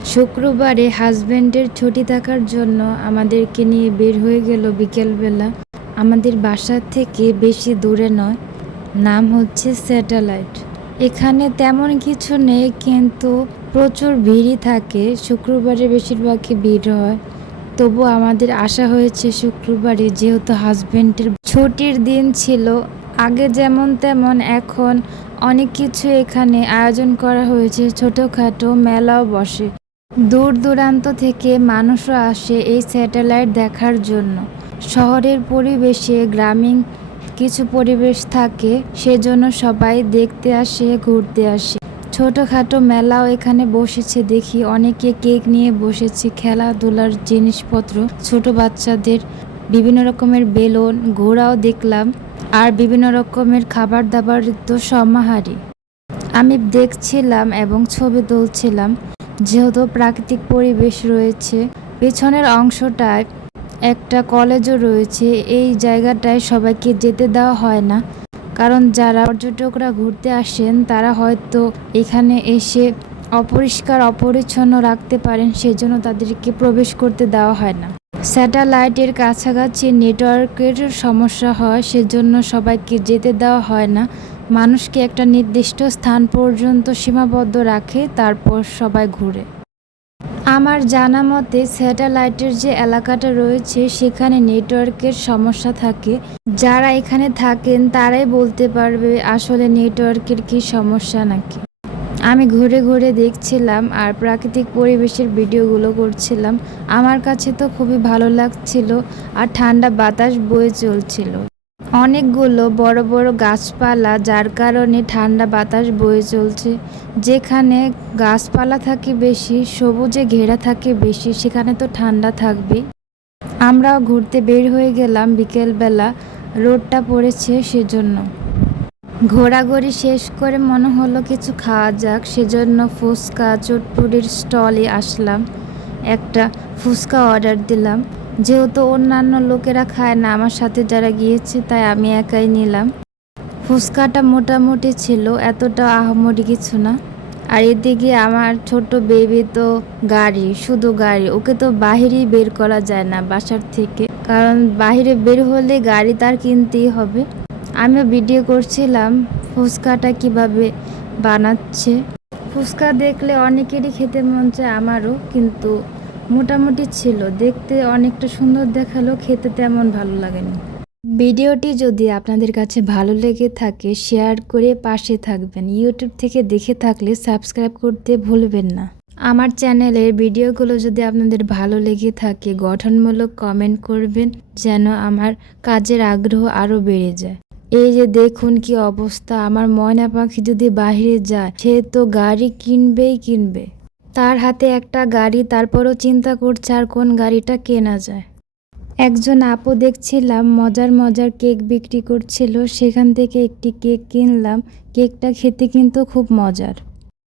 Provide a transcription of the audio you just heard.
শুক্রবারে হাজব্যান্ডের ছুটি থাকার জন্য আমাদেরকে নিয়ে বের হয়ে গেল বিকেলবেলা। আমাদের বাসা থেকে বেশি দূরে নয়, নাম হচ্ছে স্যাটেলাইট। এখানে তেমন কিছু নেই, কিন্তু প্রচুর ভিড়ই থাকে। শুক্রবারে বেশিরভাগই ভিড় হয়। তবু আমাদের আসা হয়েছে শুক্রবারে, যেহেতু হাজব্যান্ডের ছুটির দিন ছিল। আগে যেমন তেমন এখন অনেক কিছু এখানে আয়োজন করা হয়েছে, ছোটোখাটো মেলাও বসে। দূর দূরান্ত থেকে মানুষও আসে এই স্যাটেলাইট দেখার জন্য। শহরের পরিবেশে গ্রামীণ কিছু পরিবেশ থাকে, সেজন্য সবাই দেখতে আসে, ঘুরতে আসে। ছোটোখাটো মেলাও এখানে বসেছে দেখি, অনেকে কেক নিয়ে বসেছে, খেলাধুলার জিনিসপত্র, ছোট বাচ্চাদের বিভিন্ন রকমের বেলুন, ঘোড়াও দেখলাম, আর বিভিন্ন রকমের খাবার দাবার তো সমাহারী। আমি দেখছিলাম এবং ছবি তুলছিলাম। যেহেতু প্রাকৃতিক পরিবেশ রয়েছে, পেছনের অংশটায় একটা কলেজও রয়েছে। এই জায়গাটায় সবাইকে যেতে দেওয়া হয় না, কারণ যারা পর্যটকরা ঘুরতে আসেন তারা হয়তো এখানে এসে অপরিষ্কার অপরিচ্ছন্ন রাখতে পারেন, সেজন্য তাদেরকে প্রবেশ করতে দেওয়া হয় না। স্যাটেলাইটের কাছাকাছি নেটওয়ার্কের সমস্যা হয়, সেজন্য সবাইকে যেতে দেওয়া হয় না। মানুষকে একটা নির্দিষ্ট স্থান পর্যন্ত সীমাবদ্ধ রাখে, তারপর সবাই ঘুরে। আমার জানা মতে স্যাটেলাইটের যে এলাকাটা রয়েছে সেখানে নেটওয়ার্কের সমস্যা থাকে। যারা এখানে থাকেন তারাই বলতে পারবে আসলে নেটওয়ার্কের কি সমস্যা নাকি। আমি ঘুরে ঘুরে দেখছিলাম আর প্রাকৃতিক পরিবেশের ভিডিওগুলো করছিলাম। আমার কাছে তো খুবই ভালো লাগছিল, আর ঠান্ডা বাতাস বয়ে চলছিল। অনেকগুলো বড় বড় গাছপালা, যার কারণে ঠান্ডা বাতাস বয়ে চলছে। যেখানে গাছপালা থাকে বেশি, সবুজে ঘেরা থাকে বেশি, সেখানে তো ঠান্ডা থাকবেই। আমরাও ঘুরতে বের হয়ে গেলাম বিকেলবেলা, রোদটা পড়েছে সেজন্য। ঘোরাঘুরি শেষ করে মনে হলো কিছু খাওয়া যাক, সেজন্য ফুচকা চটপুরির স্টলে আসলাম। একটা ফুচকা অর্ডার দিলাম। যেহেতু অন্যান্য লোকেরা খায় না আমার সাথে যারা গিয়েছে, তাই আমি একাই নিলাম। ফুচকাটা মোটামুটি ছিল, এতটা আহামরি কিছু না। আর এদিকে আমার ছোট বেবি তো গাড়ি, শুধু গাড়ি, ওকে তো বাহিরেই বের করা যায় না বাসার থেকে, কারণ বাহিরে বের হলে গাড়ি তার কিনতেই হবে। আমিও ভিডিও করছিলাম ফুচকাটা কিভাবে বানাচ্ছে। ফুচকা দেখলে অনেকেরই খেতে মন চায়, আমারও, কিন্তু মোটামুটি ছিল, দেখতে অনেকটা সুন্দর দেখালো, খেতে তেমন ভালো লাগেনি। ভিডিওটি যদি আপনাদের কাছে ভালো লেগে থাকে শেয়ার করে পাশে থাকবেন। ইউটিউব থেকে দেখে থাকলে সাবস্ক্রাইব করতে ভুলবেন না। আমার চ্যানেলের ভিডিওগুলো যদি আপনাদের ভালো লেগে থাকে গঠনমূলক কমেন্ট করবেন, যেন আমার কাজের আগ্রহ আরও বেড়ে যায়। এই যে দেখুন কি অবস্থা, আমার ময়না পাখি যদি বাইরে যায় সে তো গাড়ি কিনবেই কিনবে। তার হাতে একটা গাড়ি, তারপরও চিন্তা করছে আর কোন গাড়িটা কেনা যায়। একজন আপু দেখছিলাম মজার মজার কেক বিক্রি করছিল, সেখান থেকে একটি কেক কিনলাম। কেকটা খেতে কিন্তু খুব মজার।